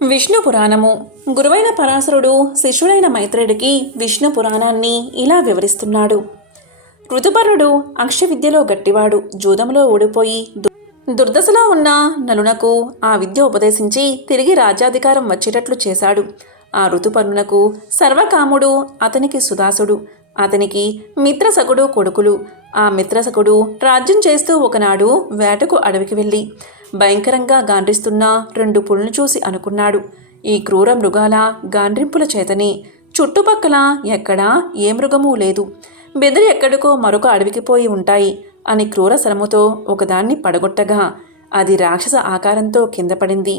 విష్ణు పురాణము. గురువైన పరాశరుడు శిష్యుడైన మైత్రేయుడికి విష్ణు పురాణాన్ని ఇలా వివరిస్తున్నాడు. ఋతుపర్ణుడు అక్షవిద్యలో గట్టివాడు. జూదంలో ఓడిపోయి దుర్దశలో ఉన్న నలునకు ఆ విద్య ఉపదేశించి తిరిగి రాజ్యాధికారం వచ్చేటట్లు చేశాడు. ఆ ఋతుపర్ణునకు సర్వకాముడు, అతనికి సుదాసుడు, అతనికి మిత్రసకుడు కొడుకులు. ఆ మిత్రసకుడు రాజ్యం చేస్తూ ఒకనాడు వేటకు అడవికి వెళ్ళి భయంకరంగా గాండ్రిస్తున్న 2 పులులను చూసి అనుకున్నాడు, ఈ క్రూర మృగాల గాండ్రింపుల చేతనే చుట్టుపక్కల ఎక్కడా ఏ మృగమూ లేదు, బెదిరి ఎక్కడికో మరొక అడవికి పోయి ఉంటాయి అని క్రూర శరముతో ఒకదాన్ని పడగొట్టగా అది రాక్షస ఆకారంతో కింద పడింది.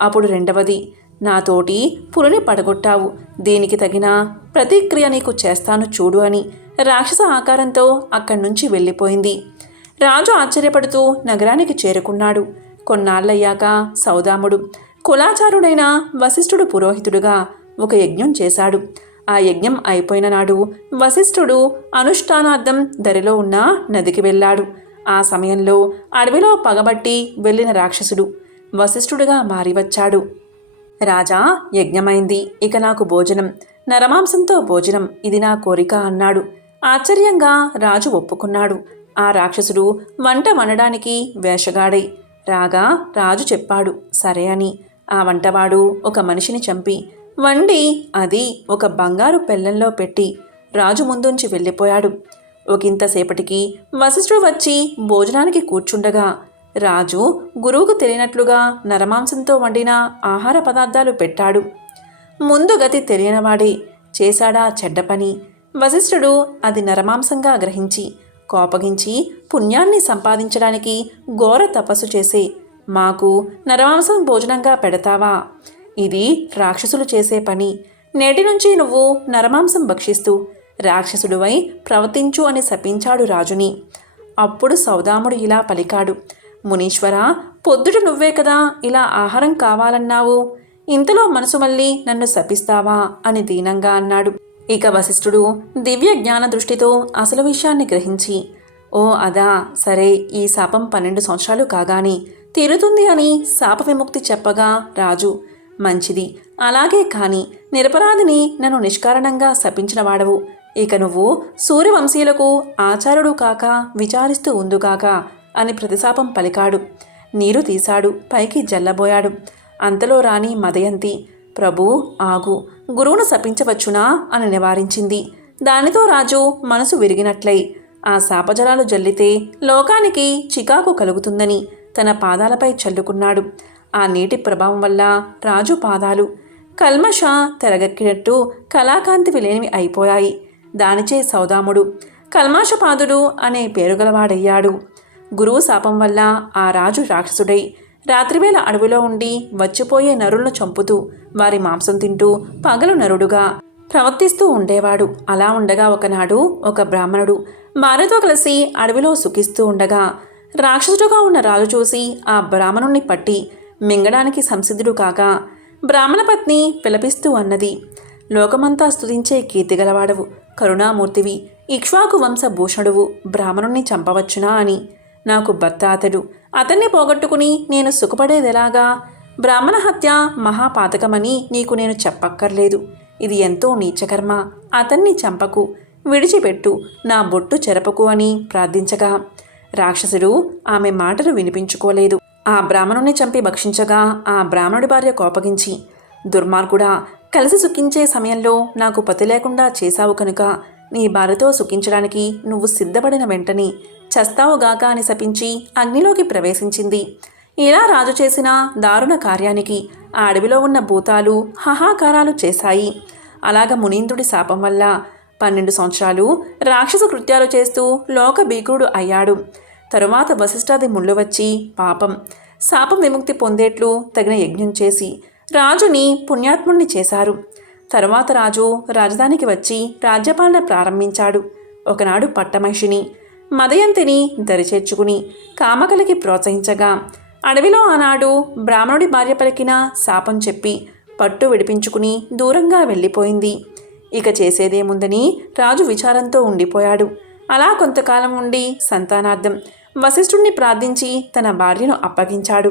అప్పుడు రెండవది, నాతోటి పులిని పడగొట్టావు, దీనికి తగిన ప్రతిక్రియ నీకు చేస్తాను చూడు అని రాక్షస ఆకారంతో అక్కడి నుంచి వెళ్ళిపోయింది. రాజు ఆశ్చర్యపడుతూ నగరానికి చేరుకున్నాడు. కొన్నాళ్ళయ్యాక సౌదాముడు కులాచారుడైన వశిష్ఠుడు పురోహితుడుగా ఒక యజ్ఞం చేశాడు. ఆ యజ్ఞం అయిపోయిన నాడు వశిష్ఠుడు అనుష్ఠానార్థం దరిలో ఉన్న నదికి వెళ్ళాడు. ఆ సమయంలో అడవిలో పగబట్టి వెళ్ళిన రాక్షసుడు వశిష్ఠుడుగా మారివచ్చాడు. రాజా, యజ్ఞమైంది, ఇక నాకు భోజనం, నరమాంసంతో భోజనం, ఇది నా కోరిక అన్నాడు. ఆశ్చర్యంగా రాజు ఒప్పుకున్నాడు. ఆ రాక్షసుడు వంట వండడానికి వేషగాడై రాగా రాజు చెప్పాడు సరే అని. ఆ వంటవాడు ఒక మనిషిని చంపి వండి అది ఒక బంగారు పెళ్ళంలో పెట్టి రాజు ముందుంచి వెళ్ళిపోయాడు. ఒకంతసేపటికి వశిష్ఠుడు వచ్చి భోజనానికి కూర్చుండగా రాజు గురువుకు తెలియనట్లుగా నరమాంసంతో వండిన ఆహార పదార్థాలు పెట్టాడు. ముందు గతి తెలియనివాడే చేశాడా చెడ్డ పని. వశిష్ఠుడు అది నరమాంసంగా గ్రహించి కోపగించి పుణ్యాన్ని సంపాదించడానికి ఘోర తపస్సు చేసే మాకు నరమాంసం భోజనంగా పెడతావా? ఇది రాక్షసులు చేసే పని. నేటి నుంచి నువ్వు నరమాంసం భక్షిస్తూ రాక్షసుడివై ప్రవర్తించు అని శపించాడు రాజుని. అప్పుడు సౌదాముడు ఇలా పలికాడు, మునీశ్వర, పొద్దుట నువ్వే కదా ఇలా ఆహారం కావాలన్నావు, ఇంతలో మనసు మళ్ళీ నన్ను శపిస్తావా అని దీనంగా అన్నాడు. ఇక వశిష్ఠుడు దివ్య జ్ఞాన దృష్టితో అసలు విషయాన్ని గ్రహించి, ఓ అదా, సరే, ఈ శాపం 12 సంవత్సరాలు కాగానే తీరుతుంది అని శాప విముక్తి చెప్పగా రాజు, మంచిది, అలాగే కాని నిరపరాధిని నన్ను నిష్కారణంగా శపించిన వాడవు, ఇక నువ్వు సూర్యవంశీయులకు ఆచారుడు కాక విచారిస్తూ ఉందుగాక అని ప్రతిశాపం పలికాడు. నీరు తీశాడు, పైకి జల్లబోయాడు. అంతలో రాణి మదయంతి, ప్రభు ఆగు, గురువును శపించవచ్చునా అని నివారించింది. దానితో రాజు మనసు విరిగినట్లై ఆ శాపజలాలు జల్లితే లోకానికి చికాకు కలుగుతుందని తన పాదాలపై చల్లుకున్నాడు. ఆ నీటి ప్రభావం వల్ల రాజు పాదాలు కల్మష తెరగక్కినట్టు కళాకాంతివి లేనివి అయిపోయాయి. దానిచే సౌదాముడు కల్మాషపాదుడు అనే పేరుగలవాడయ్యాడు. గురువు శాపం వల్ల ఆ రాజు రాక్షసుడై రాత్రివేళ అడవిలో ఉండి వచ్చిపోయే నరులను చంపుతూ వారి మాంసం తింటూ పగలు నరుడుగా ప్రవర్తిస్తూ ఉండేవాడు. అలా ఉండగా ఒకనాడు ఒక బ్రాహ్మణుడు భార్యతో కలిసి అడవిలో సుఖిస్తూ ఉండగా రాక్షసుడుగా ఉన్న రాజు చూసి ఆ బ్రాహ్మణుణ్ణి పట్టి మింగడానికి సంసిద్ధుడు కాగా బ్రాహ్మణ పత్ని విలపిస్తూ అన్నది, లోకమంతా స్తుతించే కీర్తిగలవాడవు, కరుణామూర్తివి, ఇక్ష్వాకు వంశ భూషణువు, బ్రాహ్మణుణ్ణి చంపవచ్చునా అని. నాకు భర్త అతడు, అతన్ని పోగొట్టుకుని నేను సుఖపడేదెలాగా? బ్రాహ్మణ హత్య మహాపాతకమని నీకు నేను చెప్పక్కర్లేదు. ఇది ఎంతో నీచకర్మ. అతన్ని చంపకు, విడిచిపెట్టు, నా బొట్టు చెరపకు అని ప్రార్థించగా రాక్షసుడు ఆమె మాటలు వినిపించుకోలేదు. ఆ బ్రాహ్మణుణ్ణి చంపి భక్షించగా ఆ బ్రాహ్మణుడి భార్య కోపగించి, దుర్మార్గుడా, కలిసి సుఖించే సమయంలో నాకు పతి లేకుండా చేశావు కనుక నీ భార్యతో సుఖించడానికి నువ్వు సిద్ధపడిన వెంటనే చస్తావుగాక అని శపించి అగ్నిలోకి ప్రవేశించింది. ఇలా రాజు చేసిన దారుణ కార్యానికి ఆ అడవిలో ఉన్న భూతాలు హాహాకారాలు చేశాయి. అలాగ మునీంద్రుడి శాపం వల్ల 12 సంవత్సరాలు రాక్షస కృత్యాలు చేస్తూ లోక భీకరుడు అయ్యాడు. తరువాత వశిష్ఠాది ముళ్ళు వచ్చి పాపం శాపం విముక్తి పొందేట్లు తగిన యజ్ఞం చేసి రాజుని పుణ్యాత్ముణ్ణి చేశారు. తరువాత రాజు రాజధానికి వచ్చి రాజ్యపాలన ప్రారంభించాడు. ఒకనాడు పట్టమహిషిని మదయంతిని దరిచేర్చుకుని కామకలకి ప్రోత్సహించగా అడవిలో ఆనాడు బ్రాహ్మణుడి భార్య పలికిన శాపం చెప్పి పట్టు విడిపించుకుని దూరంగా వెళ్ళిపోయింది. ఇక చేసేదేముందని రాజు విచారంతో ఉండిపోయాడు. అలా కొంతకాలం ఉండి సంతానార్థం వశిష్ఠుణ్ణి ప్రార్థించి తన భార్యను అప్పగించాడు.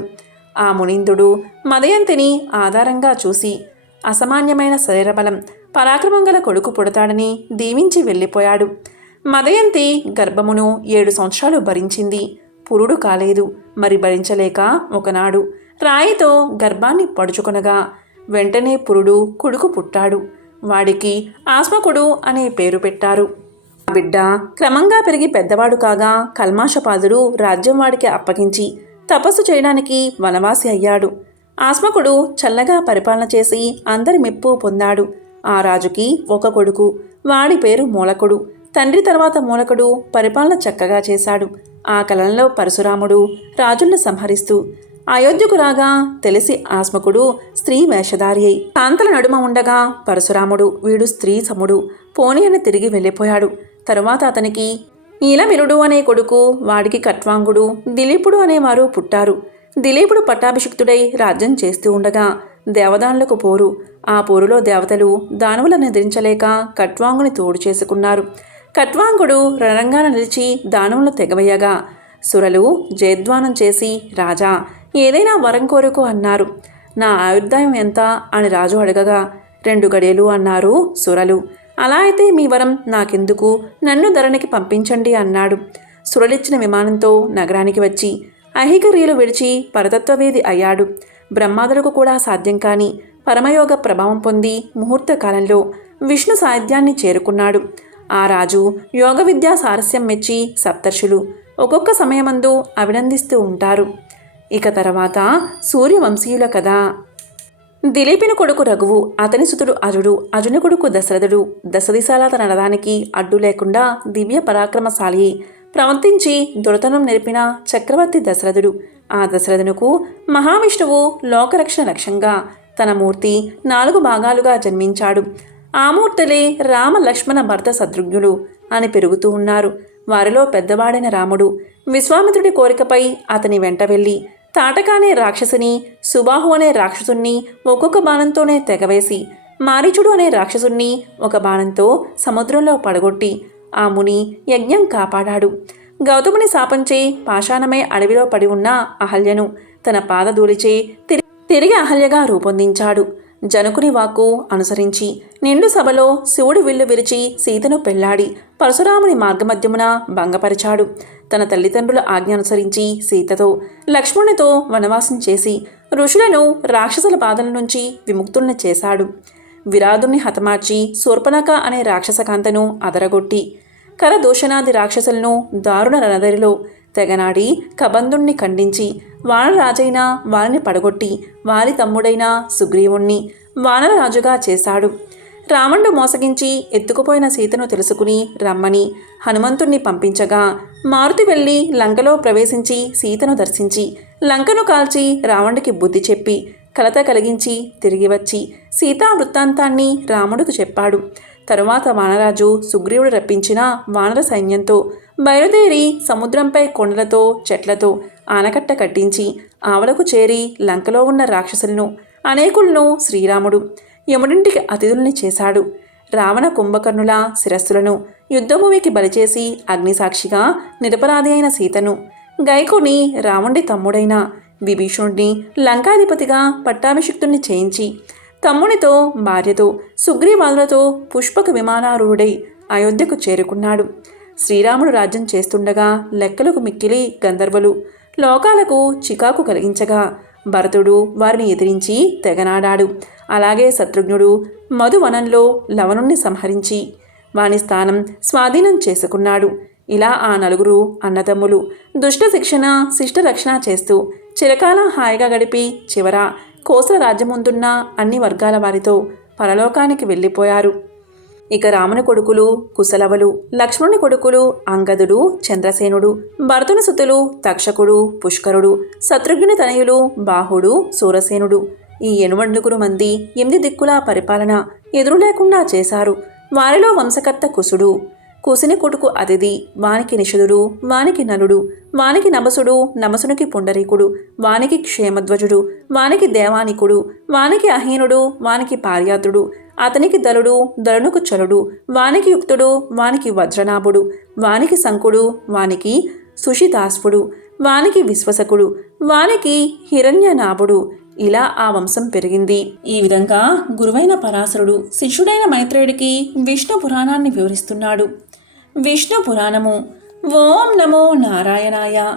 ఆ మునీంద్రుడు మదయంతిని ఆధారంగా చూసి అసామాన్యమైన శరీరబలం, పరాక్రమం గల కొడుకు పుడతాడని దీవించి వెళ్ళిపోయాడు. మదయంతి గర్భమును 7 సంవత్సరాలు భరించింది. పురుడు కాలేదు. మరి భరించలేక ఒకనాడు రాయితో గర్భాన్ని పడుచుకొనగా వెంటనే పురుడు కొడుకు పుట్టాడు. వాడికి ఆస్మకుడు అనే పేరు పెట్టారు. ఆ బిడ్డ క్రమంగా పెరిగి పెద్దవాడు కాగా కల్మాషపాదుడు రాజ్యం వాడికి అప్పగించి తపస్సు చేయడానికి వనవాసి అయ్యాడు. ఆస్మకుడు చల్లగా పరిపాలన చేసి అందరి మెప్పు పొందాడు. ఆ రాజుకి ఒక కొడుకు. వాడి పేరు మూలకుడు. తండ్రి తర్వాత మూలకుడు పరిపాలన చక్కగా చేశాడు. ఆ కాలంలో పరశురాముడు రాజులను సంహరిస్తూ అయోధ్యకు రాగా తెలిసి ఆస్మకుడు స్త్రీ వేషధారి అయి కాంతల నడుమ ఉండగా పరశురాముడు వీడు స్త్రీ సముడు పోనీ అని తిరిగి వెళ్ళిపోయాడు. తరువాత అతనికి ఈలమిరుడు అనే కొడుకు, వాడికి కట్వాంగుడు, దిలీపుడు అనేవారు పుట్టారు. దిలీపుడు పట్టాభిషిక్తుడై రాజ్యం చేస్తూ ఉండగా దేవదానులకు పోరు. ఆ పోరులో దేవతలు దానవులను ఎదిరించలేక కట్వాంగుని తోడు చేసుకున్నారు. కట్వాంగుడు రణరంగాన నిలిచి దానవులను తెగవేయగా సురలు జయధ్వానం చేసి రాజా ఏదైనా వరం కోరుకో అన్నారు. నా ఆయుర్దాయం ఎంత అని రాజు అడగగా 2 గడియలు అన్నారు సురలు. అలా అయితే మీ వరం నాకెందుకు, నన్ను ధరణికి పంపించండి అన్నాడు. సురలిచ్చిన విమానంతో నగరానికి వచ్చి అహికర్యలు విడిచి పరతత్వవేది అయ్యాడు. బ్రహ్మాదులకు కూడా సాధ్యం కాని పరమయోగ ప్రభావం పొంది ముహూర్త కాలంలో విష్ణు సాహిత్యాన్ని చేరుకున్నాడు. ఆ రాజు యోగ విద్యా సారస్యం మెచ్చి సప్తర్షులు ఒక్కొక్క సమయమందు అభినందిస్తూ ఉంటారు. ఇక తర్వాత సూర్యవంశీయుల కథ. దిలీపిని కొడుకు రఘువు, అతని సుతుడు అజుడు, అజుని కొడుకు దశరథుడు దశదిశాల తన రథానికి అడ్డు లేకుండా దివ్య పరాక్రమశాలి ప్రవర్తించి దొరతనం నేర్పిన చక్రవర్తి దశరథుడు. ఆ దశరథునకు మహావిష్ణువు లోకరక్షణ లక్ష్యంగా తన మూర్తి 4 భాగాలుగా జన్మించాడు. ఆ మూర్తులే రామ లక్ష్మణ భరత శత్రుఘ్నులు అని పెరుగుతూ ఉన్నారు. వారిలో పెద్దవాడైన రాముడు విశ్వామిత్రుడి కోరికపై అతని వెంట వెళ్ళి తాటక అనే రాక్షసిని, సుబాహు అనే రాక్షసుణ్ణి ఒక్కొక్క బాణంతోనే తెగవేసి మారీచుడు అనే రాక్షసుణ్ణి ఒక బాణంతో సముద్రంలో పడగొట్టి ఆ ముని యజ్ఞం కాపాడాడు. గౌతముని శాపంచే పాషాణమై అడవిలో పడి ఉన్న అహల్యను తన పాదధూళిచే తిరిగి అహల్యగా రూపొందించాడు. జనకుని వాక్కు అనుసరించి నిండు సభలో శివుడి విల్లు విరిచి సీతను పెళ్లాడి పరశురాముని మార్గమధ్యమున భంగపరిచాడు. తన తల్లిదండ్రుల ఆజ్ఞ అనుసరించి సీతతో లక్ష్మణునితో వనవాసం చేసి ఋషులను రాక్షసుల బాధల నుంచి విముక్తుల్ని చేశాడు. విరాధుని హతమార్చి శూర్పణఖ అనే రాక్షసకాంతను అదరగొట్టి కరదూషణాది రాక్షసులను దారుణ రణదరిలో తెగనాడి కబంధుణ్ణి ఖండించి వానరరాజైన వారిని పడగొట్టి వారి తమ్ముడైన సుగ్రీవుణ్ణి వానరరాజుగా చేశాడు. రావణుడు మోసగించి ఎత్తుకుపోయిన సీతను తెలుసుకుని రమ్మని హనుమంతుణ్ణి పంపించగా మారుతి వెళ్ళి లంకలో ప్రవేశించి సీతను దర్శించి లంకను కాల్చి రావణుడికి బుద్ధి చెప్పి కలత కలిగించి తిరిగి వచ్చి సీతా వృత్తాంతాన్ని రాముడికి చెప్పాడు. తరువాత వానరాజు సుగ్రీవుడు రప్పించిన వానర సైన్యంతో బయలుదేరి సముద్రంపై కొండలతో చెట్లతో ఆనకట్ట కట్టించి ఆవలకు చేరి లంకలో ఉన్న రాక్షసులను అనేకులను శ్రీరాముడు యముడింటికి అతిథుల్ని చేశాడు. రావణ కుంభకర్ణుల శిరస్సులను యుద్ధభూమికి బలిచేసి అగ్నిసాక్షిగా నిరపరాధి అయిన సీతను గైకొని రావణుడి తమ్ముడైన విభీషణుడిని లంకాధిపతిగా పట్టాభిషిక్తుణ్ణి చేయించి తమ్మునితో భార్యతో సుగ్రీవాదులతో పుష్పక విమానారూఢై అయోధ్యకు చేరుకున్నాడు. శ్రీరాముడు రాజ్యం చేస్తుండగా లెక్కలకు మిక్కిలి గంధర్వులు లోకాలకు చికాకు కలిగించగా భరతుడు వారిని ఎదిరించి తెగనాడాడు. అలాగే శత్రుఘ్నుడు మధువనంలో లవణుణ్ణి సంహరించి వాని స్థానం స్వాధీనం చేసుకున్నాడు. ఇలా ఆ 4 అన్నదమ్ములు దుష్ట శిక్షణ శిష్ట రక్షణ చేస్తూ చిరకాలం హాయిగా గడిపి చివర కోసల రాజ్యముందున్న అన్ని వర్గాల వారితో పరలోకానికి వెళ్ళిపోయారు. ఇక రాముని కొడుకులు కుశలవలు, లక్ష్మణుని కొడుకులు అంగదుడు, చంద్రసేనుడు, భరతుని సుతులు తక్షకుడు, పుష్కరుడు, శత్రుఘ్నుని తనయులు బాహుడు, సూరసేనుడు. ఈ 89 మంది 8 దిక్కుల పరిపాలన ఎదురు లేకుండా చేశారు. వారిలో వంశకర్త కుశుడు, కుశుని కొడుకు అతిథి, వానికి నిషధుడు, వానికి నలుడు, వానికి నభసుడు, నభసునికి పుండరీకుడు, వానికి క్షేమధ్వజుడు, వానికి దేవానికుడు, వానికి అహీనుడు, వానికి పార్యాతుడు, అతనికి దలుడు, దలునుకు చలుడు, వానికి యుక్తుడు, వానికి వజ్రనాభుడు, వానికి శంకుడు, వానికి సుషితాస్పుడు, వానికి విశ్వసకుడు, వానికి హిరణ్యనాభుడు, ఇలా ఆ వంశం పెరిగింది. ఈ విధంగా గురువైన పరాశరుడు శిష్యుడైన మైత్రేయుడికి విష్ణు పురాణాన్ని వివరిస్తున్నాడు. విష్ణు పురాణము. ఓం నమో నారాయణాయ.